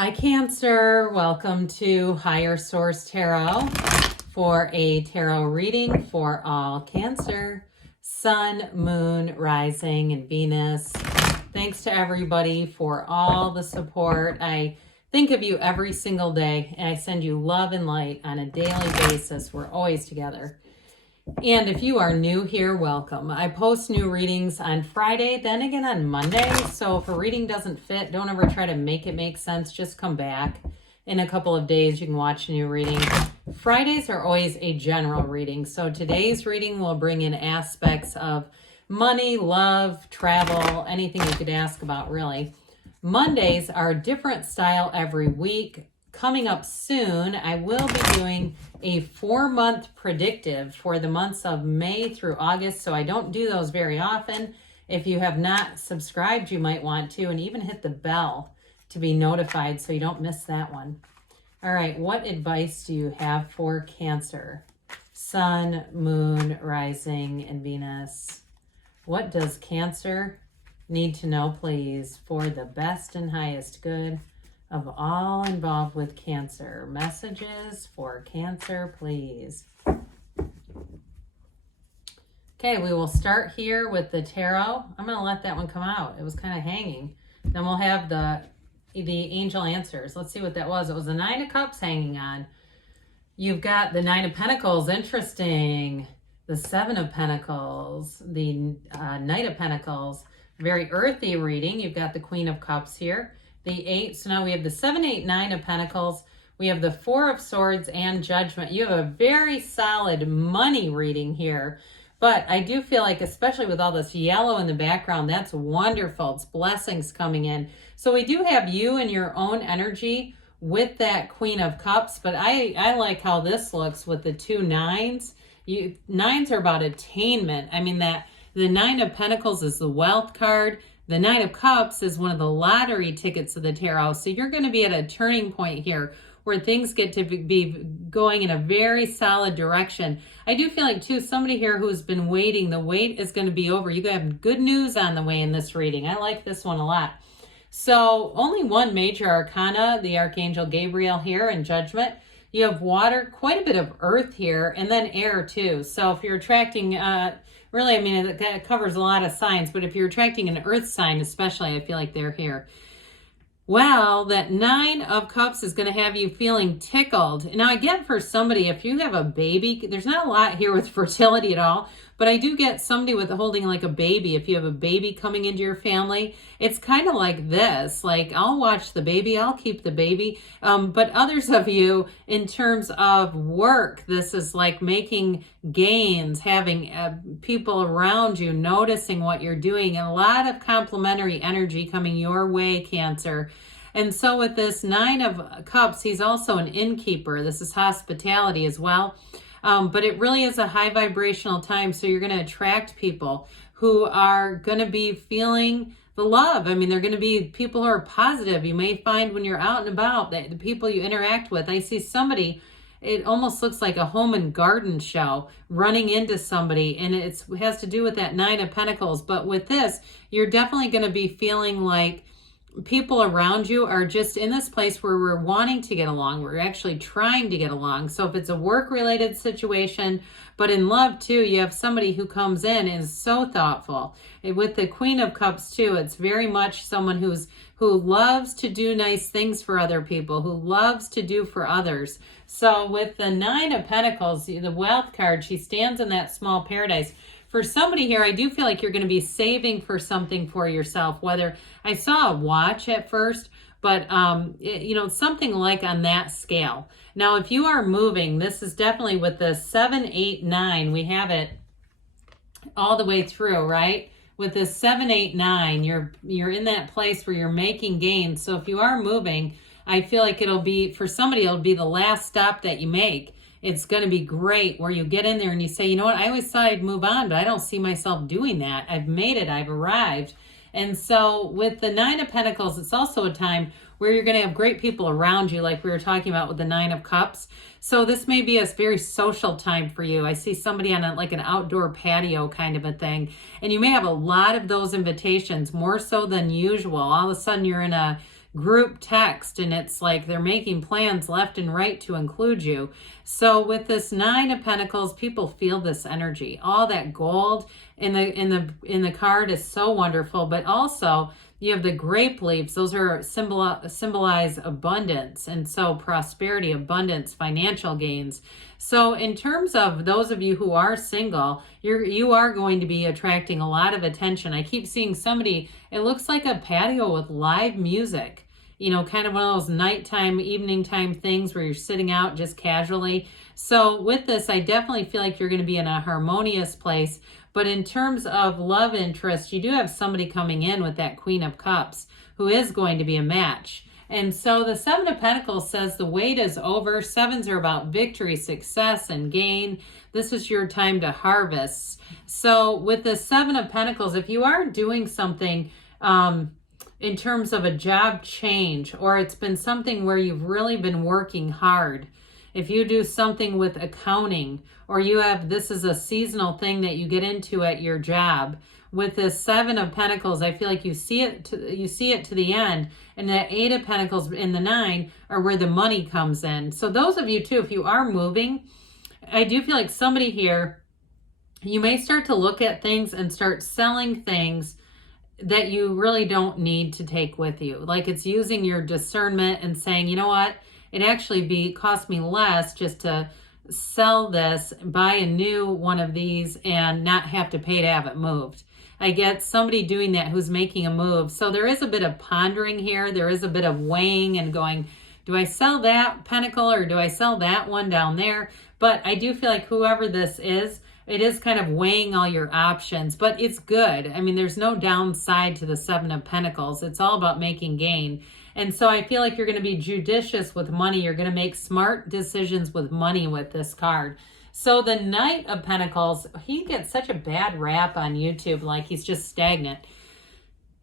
Hi, Cancer. Welcome to Higher Source Tarot for a tarot reading for all Cancer, Sun, Moon, Rising, and Venus. Thanks to everybody for all the support. I think of you every single day, and I send you love and light on a daily basis. We're always together. And if you are new here, welcome. I post new readings on Friday, then again on Monday. So if a reading doesn't fit, don't ever try to make it make sense. Just come back. In a couple of days, you can watch a new reading. Fridays are always a general reading. So today's reading will bring in aspects of money, love, travel, anything you could ask about, really. Mondays are a different style every week. Coming up soon, I will be doing a 4-month predictive for the months of May through August, so I don't do those very often. If you have not subscribed, you might want to, and even hit the bell to be notified so you don't miss that one. All right, what advice do you have for Cancer? Sun, Moon, Rising, and Venus. What does Cancer need to know, please, for the best and highest good of all involved with Cancer? Messages for Cancer, please. Okay, we will start here with the tarot. I'm going to let that one come out. It was kind of hanging. Then we'll have the angel answers. Let's see what that was. It was the 9 of Cups hanging on. You've got the 9 of Pentacles. Interesting. The 7 of Pentacles. The Knight of Pentacles. Very earthy reading. You've got the Queen of Cups here. The 8, so now we have the 7, 8, 9 of Pentacles. We have the 4 of Swords and Judgment. You have a very solid money reading here. But I do feel like, especially with all this yellow in the background, that's wonderful. It's blessings coming in. So we do have you and your own energy with that Queen of Cups. But I like how this looks with the 2 9s. Nines are about attainment. I mean, that the 9 of Pentacles is the wealth card. The 9 of Cups is one of the lottery tickets of the tarot. So you're going to be at a turning point here where things get to be going in a very solid direction. I do feel like, too, somebody here who's been waiting, the wait is going to be over. You have good news on the way in this reading. I like this one a lot. So only one major arcana, the Archangel Gabriel here in Judgment. You have water, quite a bit of earth here, and then air, too. So if you're attracting... really, I mean, it covers a lot of signs, but if you're attracting an earth sign especially, I feel like they're here. Well, that 9 of Cups is going to have you feeling tickled. Now, again, for somebody, if you have a baby, there's not a lot here with fertility at all, but I do get somebody with holding like a baby. If you have a baby coming into your family, it's kind of like this. Like, I'll watch the baby, I'll keep the baby. But others of you, in terms of work, this is like making gains, having people around you noticing what you're doing, and a lot of complementary energy coming your way, Cancer. And so with this 9 of Cups, he's also an innkeeper. This is hospitality as well. But it really is a high vibrational time. So you're going to attract people who are going to be feeling the love. I mean, they're going to be people who are positive. You may find when you're out and about that the people you interact with, I see somebody, it almost looks like a home and garden show, running into somebody. And it has to do with that 9 of Pentacles. But with this, you're definitely going to be feeling like people around you are just in this place where we're wanting to get along. We're actually trying to get along. So if it's a work-related situation, but in love too, you have somebody who comes in and is so thoughtful. And with the Queen of Cups too, it's very much someone who loves to do nice things for other people, who loves to do for others. So with the 9 of Pentacles, the wealth card, she stands in that small paradise. For somebody here, I do feel like you're going to be saving for something for yourself. Whether I saw a watch at first, but something like on that scale. Now, if you are moving, this is definitely with the 7, 8, 9. We have it all the way through, right? With the 7, 8, 9, you're in that place where you're making gains. So if you are moving, I feel like it'll be the last stop that you make. It's going to be great where you get in there and you say, you know what, I always thought I'd move on, but I don't see myself doing that. I've made it. I've arrived. And so with the 9 of Pentacles, it's also a time where you're going to have great people around you, like we were talking about with the 9 of Cups. So this may be a very social time for you. I see somebody on like an outdoor patio kind of a thing. And you may have a lot of those invitations, more so than usual. All of a sudden you're in a group text, and it's like they're making plans left and right to include you. So with this Nine of Pentacles, people feel this energy. All that gold in the card is so wonderful, but also you have the grape leaves. Those are symbolize abundance, and so prosperity, abundance, financial gains. So in terms of those of you who are single, you are going to be attracting a lot of attention. I keep seeing somebody, it looks like a patio with live music. You know, kind of one of those nighttime, evening time things where you're sitting out just casually. So with this, I definitely feel like you're going to be in a harmonious place. But in terms of love interest, you do have somebody coming in with that Queen of Cups who is going to be a match. And so the Seven of Pentacles says the wait is over. Sevens are about victory, success, and gain. This is your time to harvest. So with the Seven of Pentacles, if you are doing something in terms of a job change, or it's been something where you've really been working hard, if you do something with accounting, or you have, this is a seasonal thing that you get into at your job, with the Seven of Pentacles, I feel like you see it to the end, and the Eight of Pentacles and the Nine are where the money comes in. So those of you too, if you are moving, I do feel like somebody here, you may start to look at things and start selling things that you really don't need to take with you. Like it's using your discernment and saying, you know what, it actually cost me less just to sell this, buy a new one of these, and not have to pay to have it moved. I get somebody doing that who's making a move. So there is a bit of pondering here. There is a bit of weighing and going, do I sell that pentacle or do I sell that one down there? But I do feel like whoever this is, it is kind of weighing all your options, but it's good. I mean, there's no downside to the Seven of Pentacles. It's all about making gain. And so I feel like you're going to be judicious with money. You're going to make smart decisions with money with this card. So the Knight of Pentacles, he gets such a bad rap on YouTube, like he's just stagnant.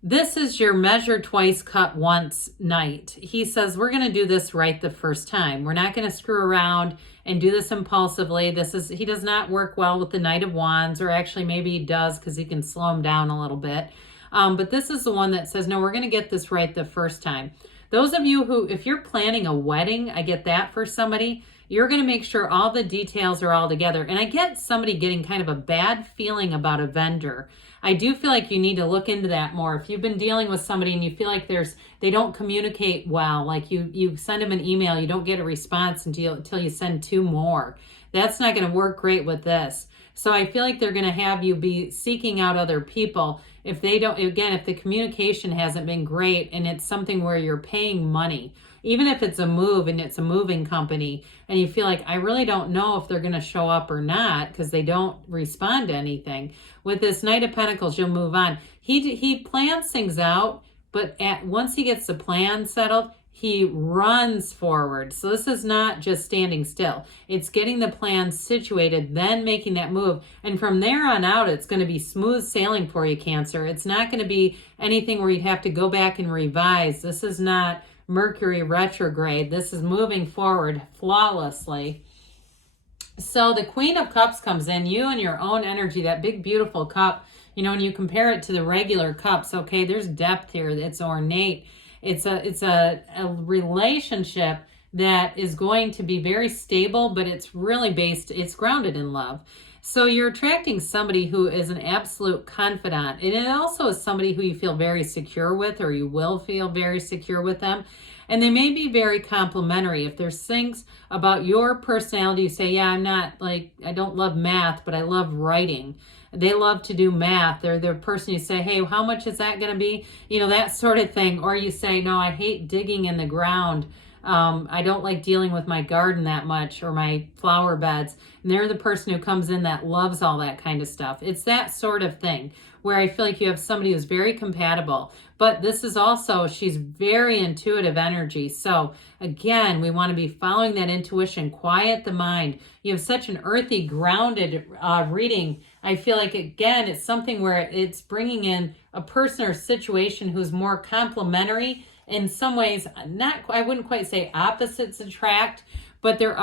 This is your measure twice, cut once Knight. He says, we're going to do this right the first time. We're not going to screw around and do this impulsively. He does not work well with the Knight of Wands, or actually maybe he does because he can slow him down a little bit. But this is the one that says, no, we're going to get this right the first time. Those of you who, if you're planning a wedding, I get that for somebody, you're going to make sure all the details are all together. And I get somebody getting kind of a bad feeling about a vendor. I do feel like you need to look into that more. If you've been dealing with somebody and you feel like they don't communicate well, like you send them an email, you don't get a response until you send two more. That's not going to work great with this. So I feel like they're going to have you be seeking out other people. If they don't, again, if the communication hasn't been great and it's something where you're paying money, even if it's a move and it's a moving company and you feel like, I really don't know if they're going to show up or not because they don't respond to anything. With this Knight of Pentacles, you'll move on. He plans things out, but once he gets the plan settled, he runs forward. So this is not just standing still. It's getting the plan situated, then making that move. And from there on out, it's going to be smooth sailing for you, Cancer. It's not going to be anything where you'd have to go back and revise. This is not Mercury retrograde. This is moving forward flawlessly. So the Queen of Cups comes in, you and your own energy, that big, beautiful cup. You know, when you compare it to the regular cups, okay, there's depth here. It's ornate. It's a relationship that is going to be very stable, but it's it's grounded in love. So you're attracting somebody who is an absolute confidant. And it also is somebody who you feel very secure with, or you will feel very secure with them. And they may be very complimentary. If there's things about your personality, you say, yeah, I don't love math, but I love writing. They love to do math. They're the person you say, hey, how much is that going to be? You know, that sort of thing. Or you say, no, I hate digging in the ground. I don't like dealing with my garden that much, or my flower beds. And they're the person who comes in that loves all that kind of stuff. It's that sort of thing where I feel like you have somebody who's very compatible. But this is also, she's very intuitive energy. So again, we want to be following that intuition, quiet the mind. You have such an earthy, grounded reading. I feel like, again, it's something where it's bringing in a person or situation who's more complementary. In some ways, I wouldn't quite say opposites attract, but there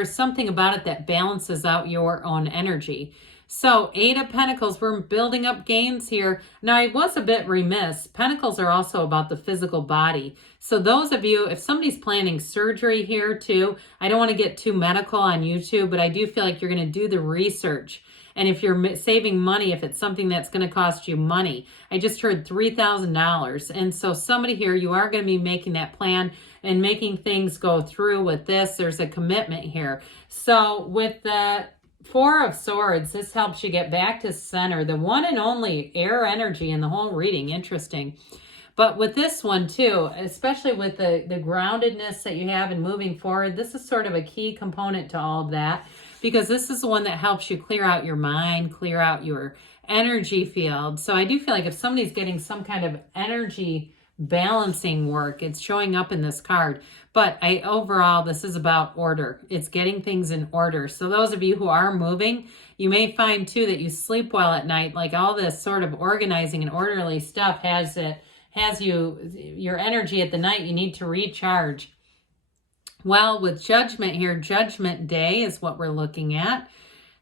is something about it that balances out your own energy. So 8 of Pentacles, we're building up gains here. Now, I was a bit remiss. Pentacles are also about the physical body. So those of you, if somebody's planning surgery here too, I don't want to get too medical on YouTube, but I do feel like you're going to do the research. And if you're saving money, if it's something that's going to cost you money, I just heard $3,000. And so somebody here, you are going to be making that plan and making things go through with this. There's a commitment here. So with the 4 of Swords, this helps you get back to center. The one and only air energy in the whole reading. Interesting. But with this one too, especially with the groundedness that you have and moving forward, this is sort of a key component to all of that, because this is the one that helps you clear out your mind, clear out your energy field. So I do feel like if somebody's getting some kind of energy balancing work, it's showing up in this card. But overall, this is about order. It's getting things in order. So those of you who are moving, you may find too that you sleep well at night. Like all this sort of organizing and orderly stuff has your energy at the night. You need to recharge. Well, with Judgment here, Judgment Day is what we're looking at.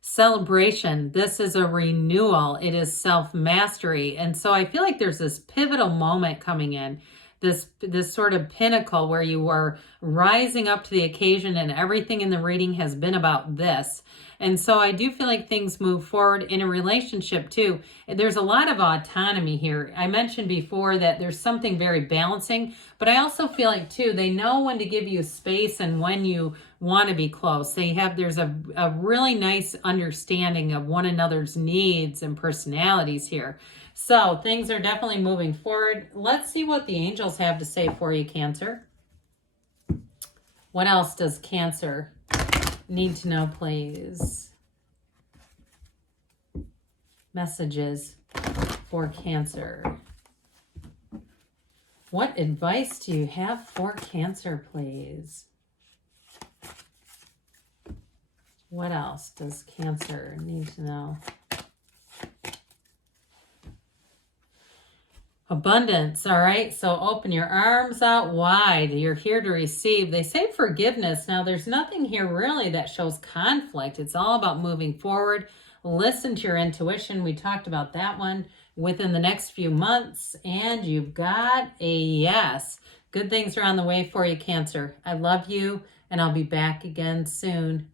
Celebration. This is a renewal. It is self-mastery. And so I feel like there's this pivotal moment coming in, this sort of pinnacle where you are rising up to the occasion, and everything in the reading has been about this. And so I do feel like things move forward in a relationship too. There's a lot of autonomy here. I mentioned before that there's something very balancing, but I also feel like too, they know when to give you space and when you want to be close. There's a really nice understanding of one another's needs and personalities here. So things are definitely moving forward. Let's see what the angels have to say for you, Cancer. What else does Cancer need to know, please? Messages for Cancer. What advice do you have for Cancer, please? What else does Cancer need to know? Abundance, all right? So open your arms out wide. You're here to receive. They say forgiveness. Now, there's nothing here really that shows conflict. It's all about moving forward. Listen to your intuition. We talked about that one within the next few months, and you've got a yes. Good things are on the way for you, Cancer. I love you, and I'll be back again soon.